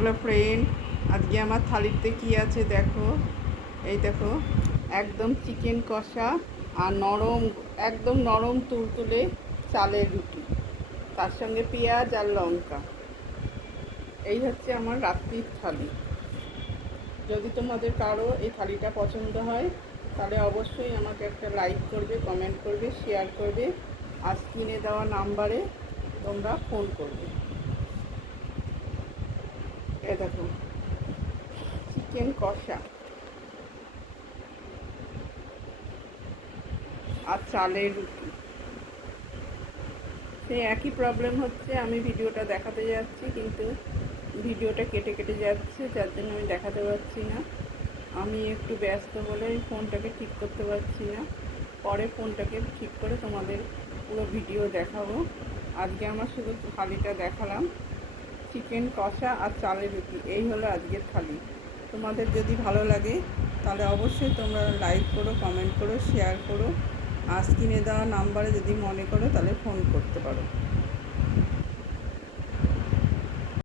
Hello friend, আজকে আমার থালিতে কি আছে দেখো। এই দেখো, একদম চিকেন কষা আর নরম, একদম নরম তুলতুলে চালের রুটি, তার সঙ্গে পেঁয়াজ আর লঙ্কা। এই হচ্ছে আমার রাত্রির থালি। যদি তোমাদের কারো এই থালিটা পছন্দ হয় তাহলে অবশ্যই আমাকে একটা লাইক করবে, কমেন্ট করবে, শেয়ার করবে, আর স্ক্রিনে দেওয়া নাম্বারে তোমরা ফোন করবে। এ দেখো, চিকেন কষা আর চালের রুটি। সেই একই প্রবলেম হচ্ছে, আমি ভিডিওটা দেখাতে যাচ্ছি কিন্তু ভিডিওটা কেটে কেটে যাচ্ছে, যার জন্য আমি দেখাতে পারছি না। আমি একটু ব্যস্ত বলে ফোনটাকে ঠিক করতে পারছি না। পরে ফোনটাকে ঠিক করে তোমাদের পুরো ভিডিও দেখাবো। আজকে আমার শুধু থালিটা দেখালাম, চিকেন কষা আর চালের রুটি। এই হলো আজকের থালি। তোমাদের যদি ভালো লাগে তাহলে অবশ্যই তোমরা লাইক করো, কমেন্ট করো, শেয়ার করো, আর স্ক্রিনে দেওয়া নাম্বারে যদি মনে করো তাহলে ফোন করতে পারো।